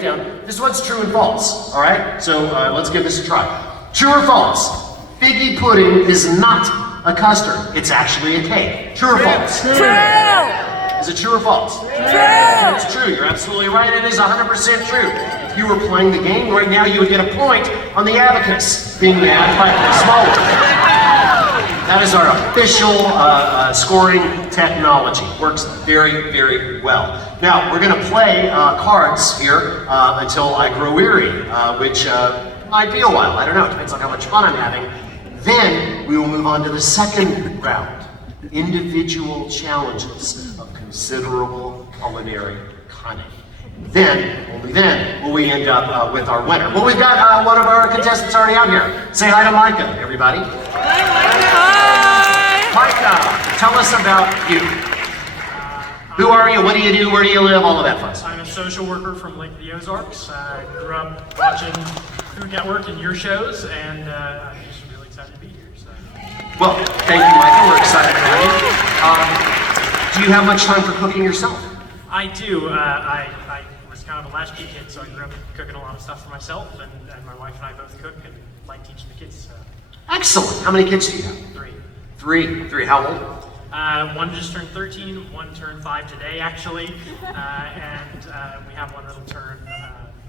it down. This one's true and false, all right? So let's give this a try. True or false? Figgy pudding is not a custard. It's actually a cake. True or false? True! Is it true or false? True! It's true. You're absolutely right. It is 100% true. If you were playing the game right now, you would get a point on the abacus, being mad by the small one. That is our official scoring technology. Works very, very well. Now, we're going to play cards here until I grow weary, which might be a while. I don't know. It depends on how much fun I'm having. Then we will move on to the second round. Individual challenges of considerable culinary cunning. Then, only then, will we end up with our winner. Well, we've got one of our contestants already out here. Say hi to Micah, everybody. Hi! Micah, tell us about you. Who are you? What do you do? Where do you live? All of that fun stuff. I'm a social worker from Lake the Ozarks. I grew up watching Food Network and your shows, and I'm just really excited to be here. So. Well, thank you, Micah. We're excited to have you. Do you have much time for cooking yourself? I do. I was kind of a latchkey kid, so I grew up cooking a lot of stuff for myself, and my wife and I both cook and like teaching the kids. So. Excellent. How many kids do you have? Three. Three. How old? One just turned 13, one turned 5 today, actually, and we have one that'll turn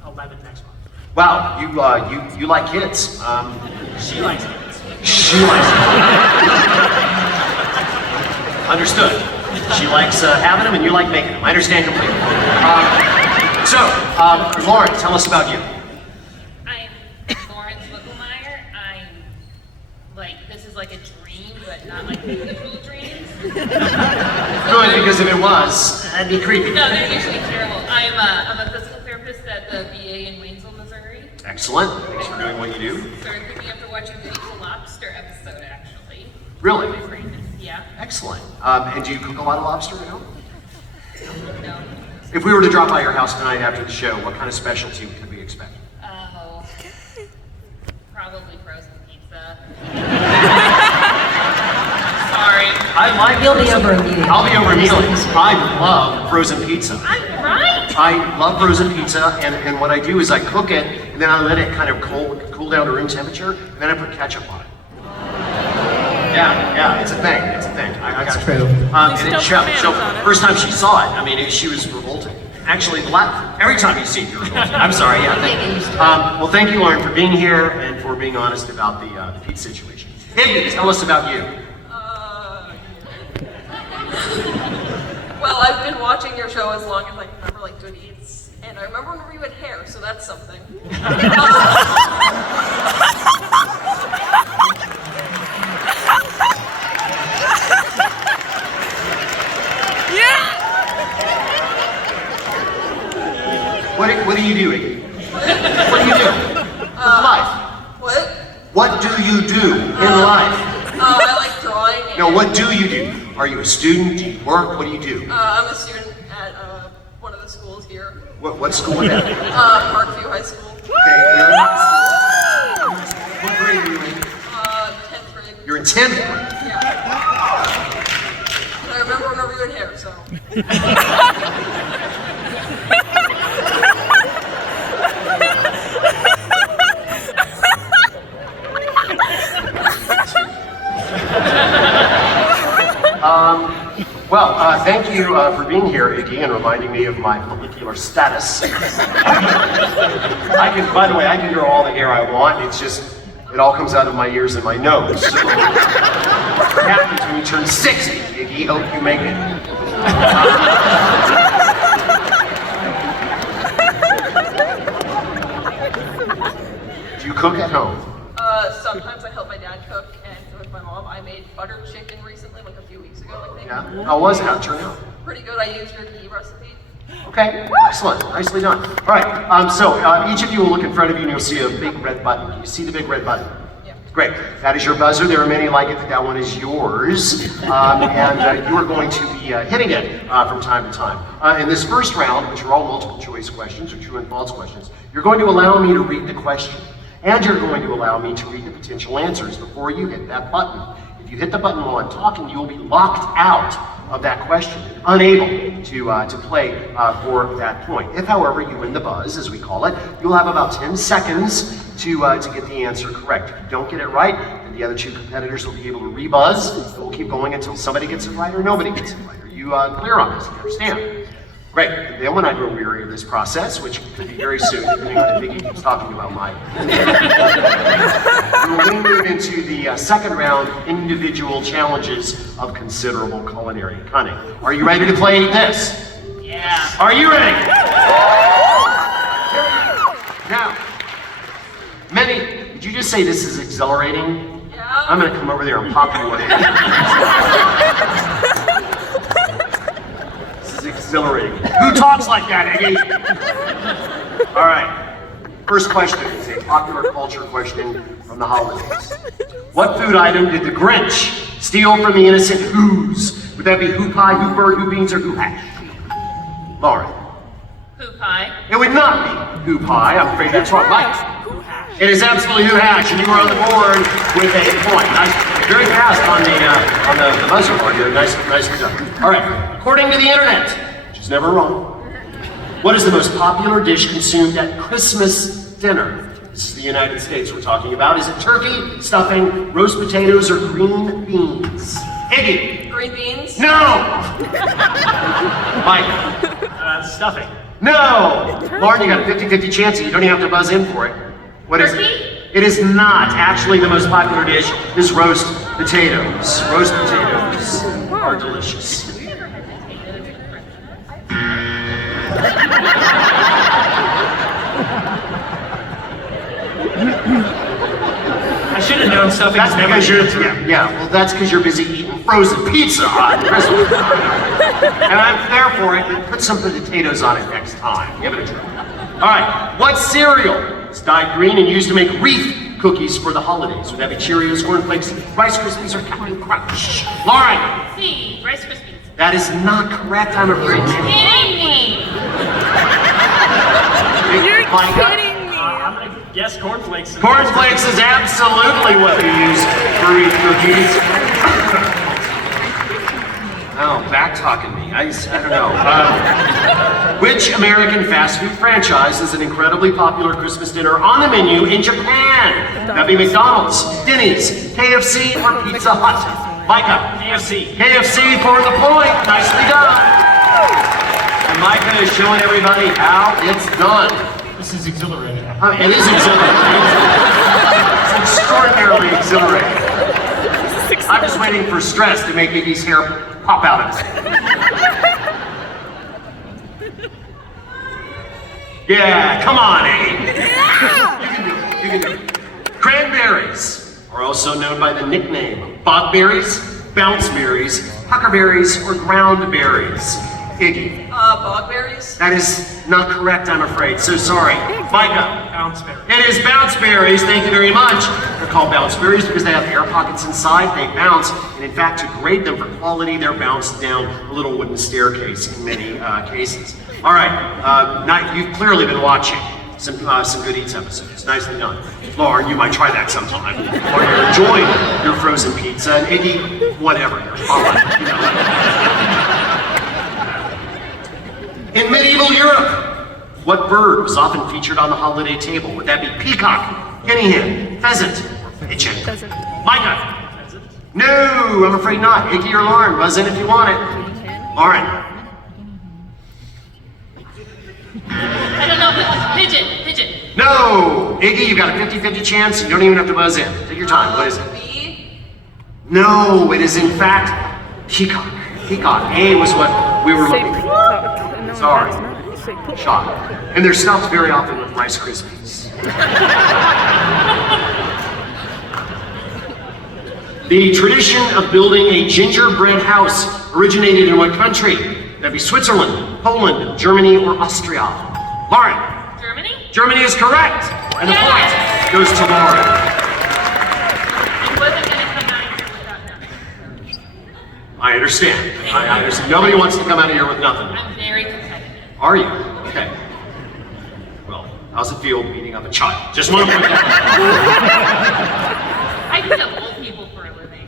11 next month. Wow, you like kids. She likes kids. She likes kids. Understood. She likes having them, and you like making them. I understand completely. Lauren, tell us about you. I'm Lauren Zwickelmeyer. This is like a dream, but not like the usual dreams. Good, because if it was, that'd be creepy. No, they're usually terrible. I'm a physical therapist at the VA in Waynesville, Missouri. Excellent. Thanks for doing what you do. Started picking up to watch a medieval lobster episode, actually. Really? My friend, yeah. Excellent. And do you cook a lot of lobster at home? No. If we were to drop by your house tonight after the show, what kind of specialty could we expect? Oh, probably frozen pizza. Sorry. You'll be over immediately. I'll be over immediately. I love frozen pizza. I'm right. I love frozen pizza, and what I do is I cook it, and then I let it kind of cool down to room temperature, and then I put ketchup on it. Yeah, it's a thing. I got true. And it shows. So first time she saw it, I mean, she was revolted. Actually, every time you see it, you're revolted. I'm sorry. Yeah. Well, thank you, Lauren, for being here and for being honest about the pizza situation. Iggy, tell us about you. Well, I've been watching your show as long as I can remember, like Good Eats, and I remember whenever you had hair, so that's something. What do you do, Iggy? What do you do in life? What? What do you do in life? I like drawing. And, No, what do you do? Are you a student? Do you work? What do you do? I'm a student at one of the schools here. What school is that? Parkview High School. Okay, you're in high school. What grade are you in? 10th grade. You're in 10th grade. Yeah. And I remember whenever you had hair, so. Thank you for being here, Iggy, and reminding me of my follicular status. By the way, I can grow all the hair I want. It's just, it all comes out of my ears and my nose. So, what happens when you turn 60, Iggy? Hope you make it. Do you cook at home? Sometimes I help my dad cook, and with my mom, I made butter chicken recently, like a few weeks ago, I think. Yeah. How was it? How'd it turn out? Pretty good. I used your ghee recipe. Okay, excellent. Nicely done. All right, each of you will look in front of you and you'll see a big red button. Can you see the big red button? Yeah. Great. That is your buzzer. There are many like it. That one is yours. You are going to be hitting it from time to time. In this first round, which are all multiple choice questions or true and false questions, you're going to allow me to read the question. And you're going to allow me to read the potential answers before you hit that button. If you hit the button while I'm talking, you will be locked out of that question, unable to play for that point. If, however, you win the buzz, as we call it, you'll have about 10 seconds to get the answer correct. If you don't get it right, then the other two competitors will be able to rebuzz. We'll keep going until somebody gets it right or nobody gets it right. Are you clear on this? You understand? Great. Then when I grow weary of this process, which could be very soon, depending on if Vicky keeps talking about mine, we'll move into the second round, individual challenges of considerable culinary cunning. Are you ready to play this? Yeah. Are you ready? Now, did you just say this is exhilarating? Yeah. I'm gonna come over there and pop you one in. This is exhilarating. Who talks like that, Iggy? All right. First question is a popular culture question from the holidays. What food item did the Grinch steal from the innocent Who's? Would that be who pie, who bird, who beans, or who hash? Lauren. Who pie? It would not be who pie. I'm afraid that's wrong. Mike. It is absolutely who hash, and you are on the board with a point. Nice, very fast on the buzzer board here. Nicely done. All right. According to the internet, which is never wrong, what is the most popular dish consumed at Christmas dinner? This is the United States we're talking about. Is it turkey, stuffing, roast potatoes, or green beans? Iggy. Green beans? No. Mike. Stuffing. No. Lauren, you got a 50-50 chance, and you don't even have to buzz in for it. What is it? It is not. Actually, the most popular dish is roast potatoes. Roast potatoes are delicious. I should have known stuffing. That's because well, that's because you're busy eating frozen pizza on Christmas. And I'm there for it, but put some potatoes on it next time. Give it a try. All right, what cereal is dyed green and used to make wreath cookies for the holidays? Would that be Cheerios, Corn Flakes, Rice Krispies, or Captain Crunch? Lauren. C. Rice Krispies. That is not correct, I'm afraid. Kidding me. You're kidding me. I'm gonna guess cornflakes. Cornflakes is absolutely what we use for wreath cookies. Oh, back talking me. I don't know. Which American fast food franchise is an incredibly popular Christmas dinner on the menu in Japan? That'd be McDonald's, Denny's, KFC, or Pizza Hut. Micah. KFC. KFC for the point. Nicely done. And Micah is showing everybody how it's done. This is exhilarating. It is exhilarating. It's extraordinarily exhilarating. I'm just waiting for stress to make Iggy's hair pop out of his head. Yeah, come on, Iggy. You can do it. You can do it. Cranberries are also known by the nickname bogberries, bounceberries, huckleberries, or ground berries. Iggy. Bogberries? That is not correct, I'm afraid. So sorry. Micah. Bounceberry. It is bounceberries, thank you very much. They're called bounceberries because they have air pockets inside, they bounce, and in fact, to grade them for quality, they're bounced down a little wooden staircase in many cases. All right, you've clearly been watching some Good Eats episodes. Nicely done. Lauren, you might try that sometime. Or you're enjoying your frozen pizza, and Iggy, whatever, you're fine. In medieval Europe, what bird was often featured on the holiday table? Would that be peacock, guinea hen, pheasant, or pigeon? Pheasant. Micah? No, I'm afraid not. Iggy or Lauren, buzz in if you want it. Lauren? I don't know. Pigeon. No! Iggy, you got a 50-50 chance. You don't even have to buzz in. Take your time. What is it? B? No, it is in fact peacock. Peacock. A was what we were Say looking for. peacock. No, Sorry. that's not. Say peacock. Shot. And they're stuffed very often with Rice Krispies. The tradition of building a gingerbread house originated in what country? That'd be Switzerland, Poland, Germany, or Austria. Lauren. Germany? Germany is correct. And the point goes to Lauren. I wasn't gonna come out here without nothing. I understand. I understand. Nobody wants to come out of here with nothing. I'm very competitive. Are you? Okay. Well, how's it feel beating up a child? Just want to point that out. I beat up old people for a living.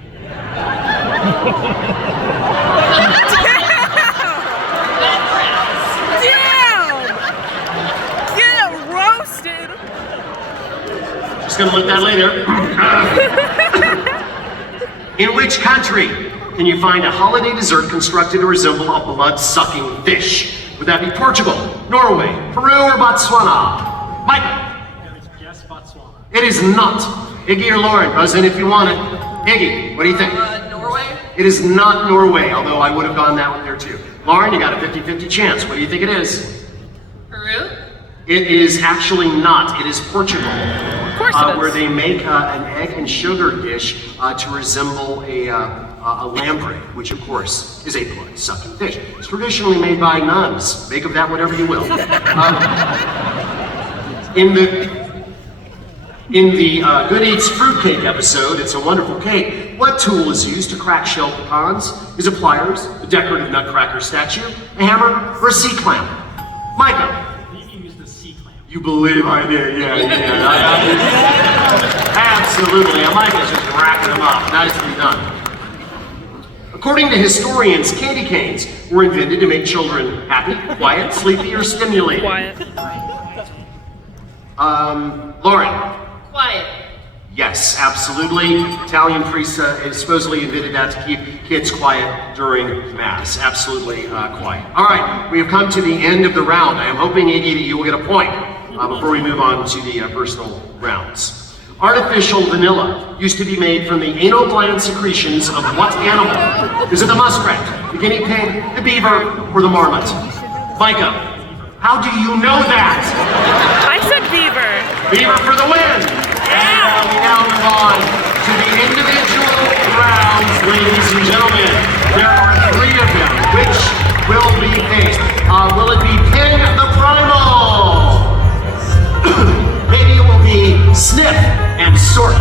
Just gonna look that later. In which country can you find a holiday dessert constructed to resemble a blood-sucking fish? Would that be Portugal, Norway, Peru, or Botswana? Michael? Yes, Botswana. It is not. Iggy or Lauren, buzz in if you want it. Iggy, what do you think? Norway? It is not Norway, although I would have gone that one there too. Lauren, you got a 50-50 chance. What do you think it is? Peru? It is actually not. It is Portugal, Of course it is. where they make an egg and sugar dish to resemble a lamprey, which of course is a blood-sucking fish. It's traditionally made by nuns. Make of that whatever you will. In the Good Eats fruitcake episode, It's a Wonderful Cake, what tool is used to crack shelled pecans? Is it pliers, a decorative nutcracker statue, a hammer, or a C-clamp? Micah? You used the C-clamp. You believe I did, yeah. Absolutely, Micah's just racking them up. Nicely done. According to historians, candy canes were invented to make children happy, quiet, sleepy, or stimulated. Quiet. Lauren? Quiet. Yes, absolutely. Italian priests supposedly invented that to keep kids quiet during Mass. Absolutely quiet. All right, we have come to the end of the round. I am hoping, Iggy, that you will get a point before we move on to the personal rounds. Artificial vanilla used to be made from the anal gland secretions of what animal? Is it the muskrat, the guinea pig, the beaver, or the marmot? Micah, how do you know that? I said beaver. Beaver for the win! And we now move on to the individual rounds, ladies and gentlemen. There are 3 of them. Which will be faced? Will it be Pin the Primal? Maybe it will be Sniff and Sort.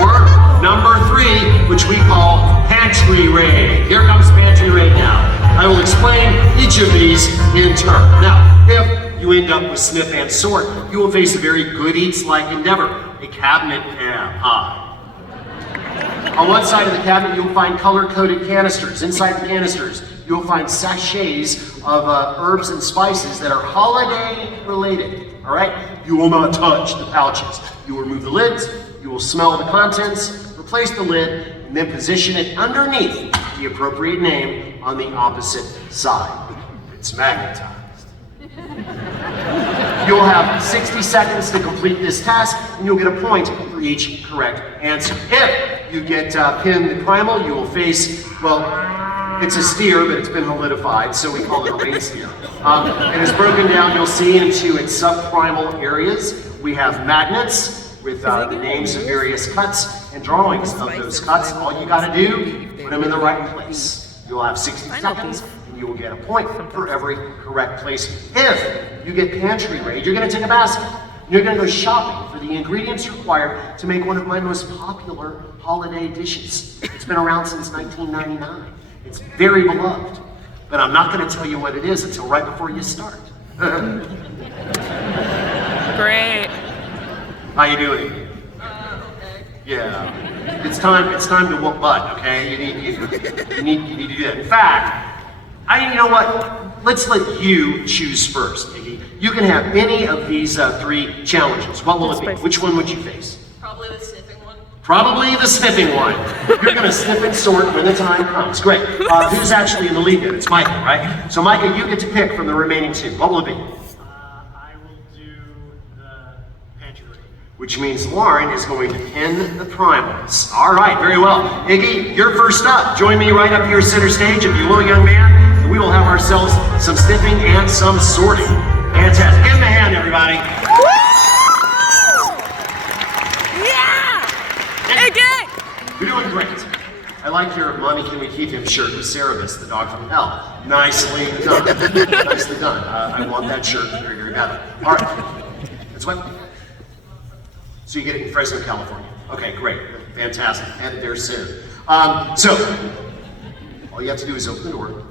Or number 3, which we call Pantry Raid. Here comes Pantry Raid now. I will explain each of these in turn. Now, if you end up with Sniff and Sort, you will face a very Good Eats-like endeavor, a cabinet pie. On one side of the cabinet, you'll find color-coded canisters. Inside the canisters, you'll find sachets of herbs and spices that are holiday-related, all right? You will not touch the pouches. You will remove the lids, you will smell the contents, replace the lid, and then position it underneath the appropriate name on the opposite side. It's magnetized. You'll have 60 seconds to complete this task, and you'll get a point for each correct answer. If you get Pin the Primal, you will face, well, it's a steer, but it's been holidified, so we call it a reinsteer. It is broken down, you'll see, into its subprimal areas. We have magnets with the names of various cuts and drawings of those cuts. All you gotta do, put them in the right place. You'll have 60 seconds. You will get a point for every correct place. If you get Pantry Raid, you're going to take a basket. You're going to go shopping for the ingredients required to make one of my most popular holiday dishes. It's been around since 1999. It's very beloved, but I'm not going to tell you what it is until right before you start. Great. How you doing? Okay. Yeah. It's time to whoop butt, okay? You need to do that. In fact, you know what? Let's let you choose first, Iggy. You can have any of these 3 challenges. What will it be? Which one would you face? Probably the sniffing one. Probably the sniffing one. You're gonna sniff and sort when the time comes. Great. Who's actually in the lead then? It's Micah, right? So Micah, you get to pick from the remaining 2. What will it be? I will do the Pantry Raid. Which means Lauren is going to pin the primals. All right, very well. Iggy, you're first up. Join me right up here center stage, if you will, young man. We will have ourselves some sniffing and some sorting. Fantastic. Give him a hand, everybody. Yeah! Again! You're doing great. I like your Mommy Can We Keep Him shirt with Cerebus, the dog from hell. Nicely done. Nicely done. I want that shirt very, very badly. All right. That's what? So you get it in Fresno, California. Okay, great. Fantastic. Headed there soon. So, all you have to do is open the door.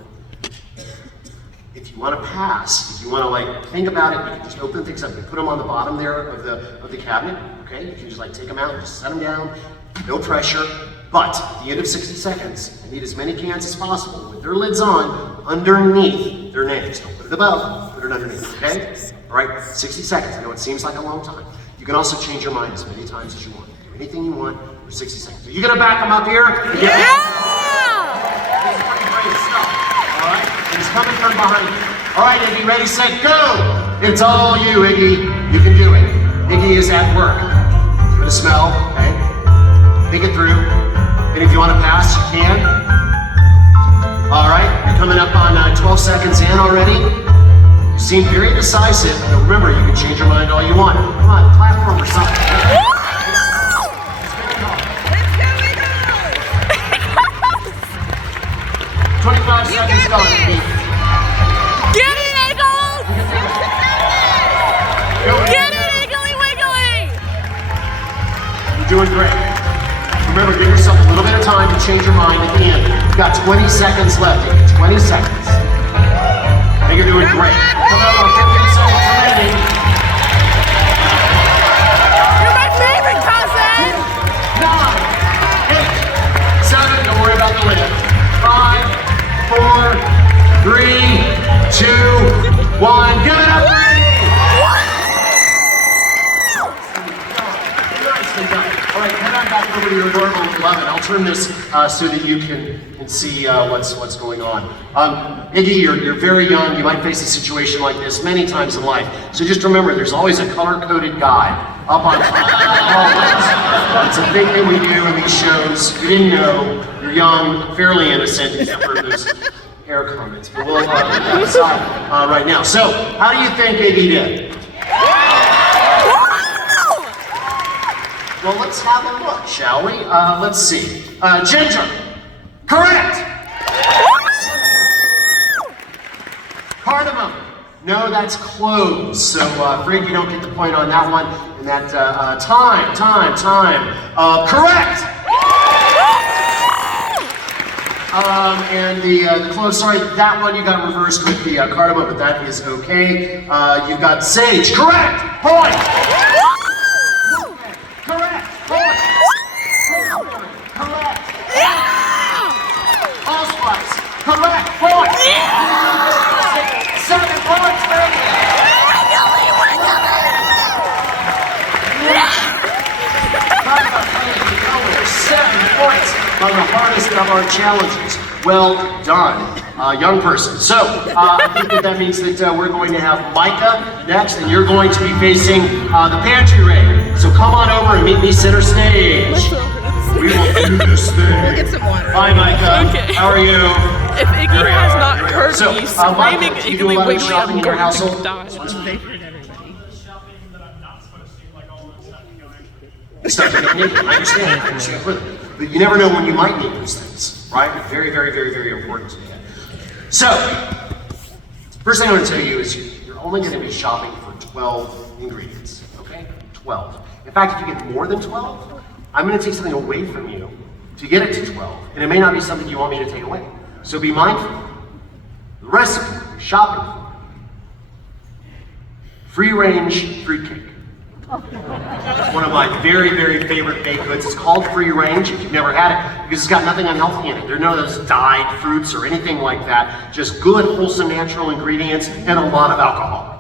If you want to pass, if you want to like think about it, you can just open things up. You can put them on the bottom there of the cabinet. Okay, you can just like take them out, just set them down. No pressure. But at the end of 60 seconds, I need as many cans as possible with their lids on underneath their names. Don't put it above, put it underneath. Okay. All right. 60 seconds. I know it seems like a long time. You can also change your mind as many times as you want. Do anything you want for 60 seconds. Are you gonna back him up here? Yeah! This is pretty brave stuff, all right? And he's coming from behind you. All right, Iggy, ready, set, go! It's all you, Iggy. You can do it. Iggy is at work. Give it a smell, okay? Think it through. And if you want to pass, you can. All right, you're coming up on 12 seconds in already. You seem very decisive. But remember, you can change your mind all you want. Come on, platform or something. It's very hard. 25 seconds gone. Get it, Eagles! Get it, Eagly Wiggly! You're doing great. Remember, give yourself a little bit of time to change your mind at the end. You've got 20 seconds left. 20 seconds. I think you're doing great. Come on, 15 seconds remaining. You're my favorite cousin! 9, 8, 7, don't worry about the lift. 5, 4, 3, 2, 1. Give it up, Randy! Nicely done. All right, head on back over to your adorable 11. I'll turn this so that you can see what's going on. Iggy, you're very young. You might face a situation like this many times in life. So just remember, there's always a color-coded guide up on top. It's a big thing we do in these shows. You didn't know. You're young, fairly innocent. You've heard those hair comments. But we'll decide right now. So, how do you think Iggy did? Well, let's have a look, shall we? Let's see. Ginger. Correct! Cardamom. No, that's cloves. So, afraid you don't get the point on that one. And that, time. Correct! And the cloves, sorry, that one you got reversed with the cardamom, but that is okay. You got sage. Correct! Point! Correct! Point! Correct! Allspice! Correct! Point! 7 points, baby! 7 points on the hardest of our challenges. Well done, young person. So, I think that means that we're going to have Micah next, and you're going to be facing the pantry raid. So come on over and meet me center stage. We will do this thing. We'll get some water. Hi, Micah. Okay. How are you? If Iggy has not heard So, me screaming Micah, do you do a Iggly lot of Wiggly, shopping I'm in your going household? to die. Stuff you don't need. I understand. I understand completely. But you never know when you might need those things, right? Very, very, very, very important to you. So, first thing I want to tell you is you're only going to be shopping for 12 ingredients, okay? 12. In fact, if you get more than 12, I'm going to take something away from you to get it to 12, and it may not be something you want me to take away. So be mindful. The recipe you're shopping for: free-range fruitcake. It's one of my very, very favorite baked goods. It's called free range if you've never had it, because it's got nothing unhealthy in it. There are no those dyed fruits or anything like that. Just good, wholesome, natural ingredients and a lot of alcohol.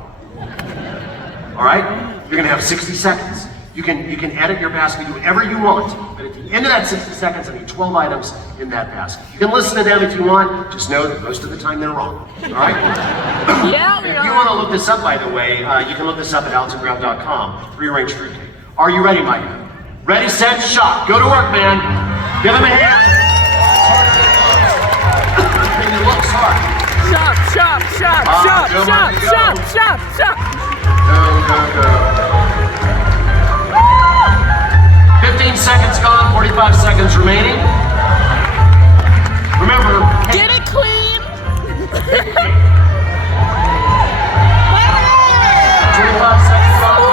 All right? You're gonna have 60 seconds. You can edit your basket, do whatever you want, but at the end of that 60 seconds, I need 12 items in that basket. You can listen to them if you want, just know that most of the time they're wrong. All right? Yeah, If you want to look this up, by the way, you can look this up at AlexandBrown.com. Free-range fruitcake. Are you ready, Mike? Ready, set, shot. Go to work, man. Give him a hand. It looks hard. Shop, shop, shop, shop, go, shop, Mike, go. shop, shop, shop. Go. 15 seconds gone, 45 seconds remaining. Remember, Get it clean. 25 seconds gone.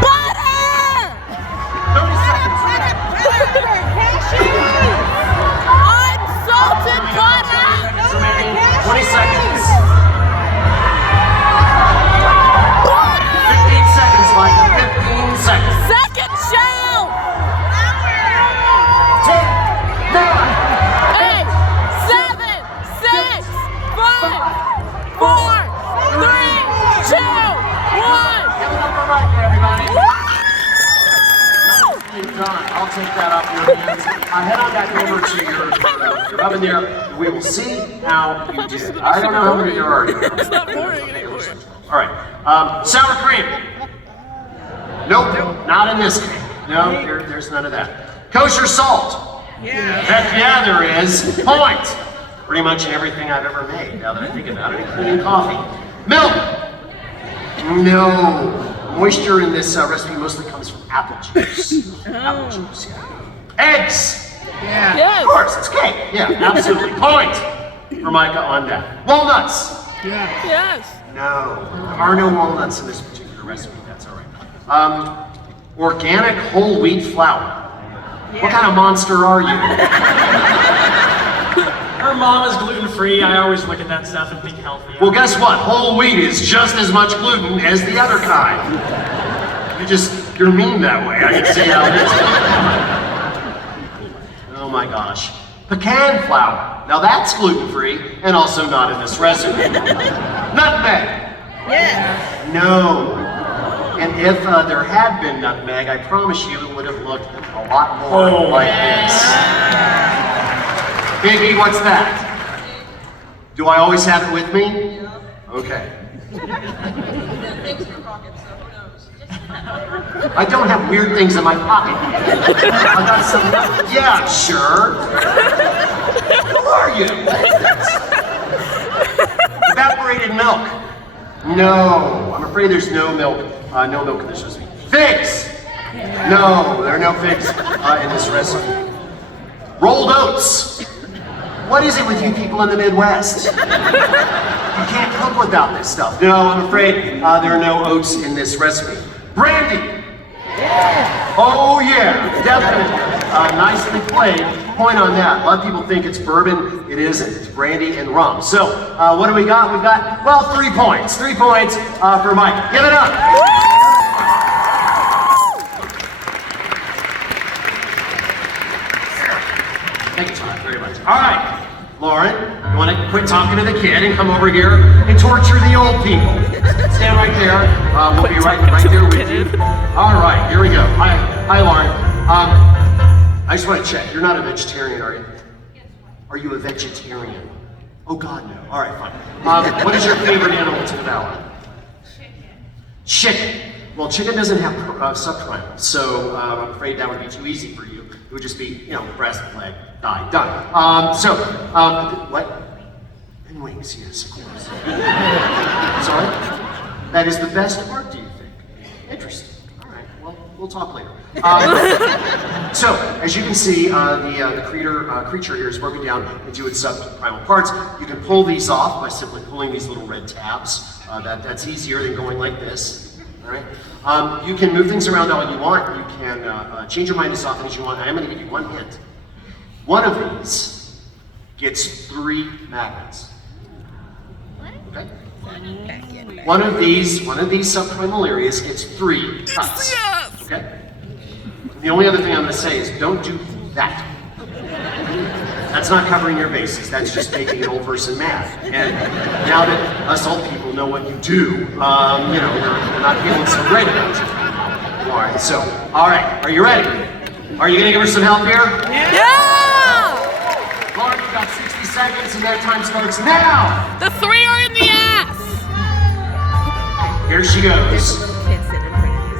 Butter! 30 seconds. Unsalted butter! 20 seconds. 15 seconds, Mike. 15 seconds. Second shelf! 10, 9, 8, 7, 6, 5, 4, and done. I'll take that off your hands. Head on back over to your oven there. We will see how you did. I don't know how many there are. It's not boring anymore. All right. Sour cream. Nope. Not in this game. No, there's none of that. Kosher salt. Yeah. Heck yeah, there is. Point. Pretty much in everything I've ever made, now that I think about it, including coffee. Milk. No. Moisture in this recipe mostly comes from apple juice. Apple juice, yeah. Eggs. Yeah. Yes. Of course, it's cake. Yeah, absolutely. Point for Micah on that. Walnuts. Yeah. Yes. No, there are no walnuts in this particular recipe. That's all right. Organic whole wheat flour. Yeah. What kind of monster are you? Her mom is gluten-free. I always look at that stuff and think healthy. Well, guess what? Whole wheat is just as much gluten as the other kind. You're mean that way. I can see how it is. Oh my gosh. Pecan flour. Now that's gluten-free and also not in this recipe. Nutmeg. Yeah. No. And if there had been nutmeg, I promise you it would have looked a lot more like this. Biggie, what's that? Do I always have it with me? Yeah. Okay. Things in your pocket, so who knows? I don't have weird things in my pocket. I got some. Yeah, sure. Who are you? Evaporated milk. No, I'm afraid there's no milk. No milk in this recipe. Figs. No, there are no figs in this recipe. Rolled oats. What is it with you people in the Midwest? You can't cook without this stuff. No, I'm afraid there are no oats in this recipe. Brandy. Oh yeah, definitely. Nicely played. Point on that. A lot of people think it's bourbon. It isn't. It's brandy and rum. So what do we got? We've got, well, 3 points. 3 points for Mike. Give it up. Thank you, Todd, very much. All right. Lauren, you want to quit talking to the kid and come over here and torture the old people? Stand right there. We'll be right there with you. All right, here we go. Hi, Lauren. I just want to check. You're not a vegetarian, are you? Are you a vegetarian? Oh God, no. All right, fine. What is your favorite animal to devour? Chicken. Well, chicken doesn't have subprimals, so I'm afraid that would be too easy for you. It would just be, breast, leg, thigh, done. What? And wings, yes, of course. Sorry? That is the best part, do you think? Interesting. All right, well, we'll talk later. So, as you can see, the creature here is broken down into its subprimal parts. You can pull these off by simply pulling these little red tabs. That's easier than going like this. All right. You can move things around all you want. You can change your mind as often as you want. I am going to give you one hint. One of these gets 3 magnets. Okay. One of these subprimal areas gets 3 cuts. Okay. The only other thing I'm going to say is don't do that. That's not covering your bases. That's just making an old person mad. And now that us old people know what you do, we're not feeling so great about you. All right, so, all right, are you ready? Are you gonna give her some help here? Yeah! Lauren, you've got 60 seconds and that time starts now! The 3 are in the ass! Here she goes. Little kids sitting in front of you.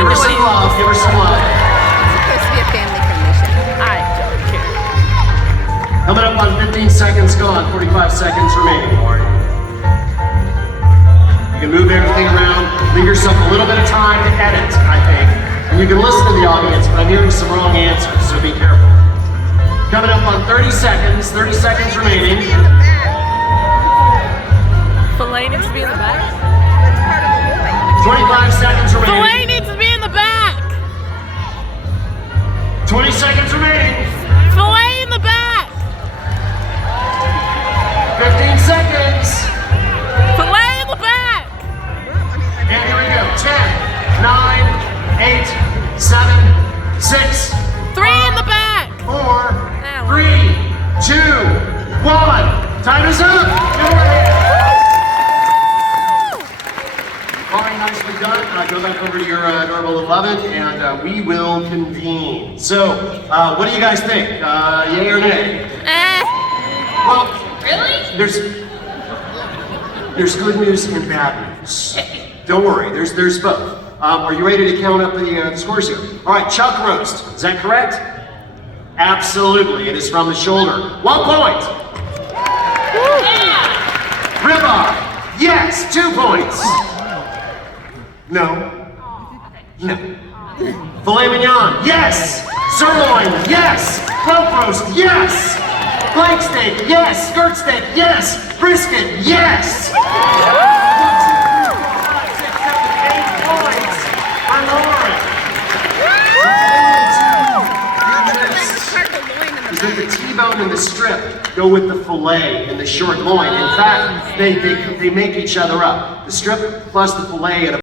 Give her some love, give her some love. It's supposed to be a family-friendly show. I don't care. Coming up on 15 seconds gone, 45 seconds remaining, Lauren. You can move everything around, leave yourself a little bit of time to edit, I think. And you can listen to the audience, but I'm hearing some wrong answers, so be careful. Coming up on 30 seconds remaining. Filet needs to be in the back. 25 seconds remaining. Filet needs to be in the back. 20 seconds remaining. Filet in the back. 15 seconds. Filet in the back. And here we go. 10, 9, 8, 7, 6, 3 in the back. 4, 3, 2, 1. Time is up. Give her a hand. Lauren, very nicely done. Go back over to your adorable little oven, and we will convene. So, what do you guys think? Yay or nay? Well, Really? there's good news and bad news. Don't worry, there's both. Are you ready to count up the scores here? All right, chuck roast. Is that correct? Absolutely. It is from the shoulder. 1 point. Ribeye. Yes. 2 points. No. No. Filet mignon. Yes. Sirloin. Yes. Club roast. Yes. Flank steak. Yes. Skirt steak. Yes. Brisket. Yes. 1, 2, 3, 4, 5, 6, 7, 8 points. For Lauren. Is that the T-bone and the strip go with the fillet and the short loin. In fact, they make each other up. The strip plus the fillet at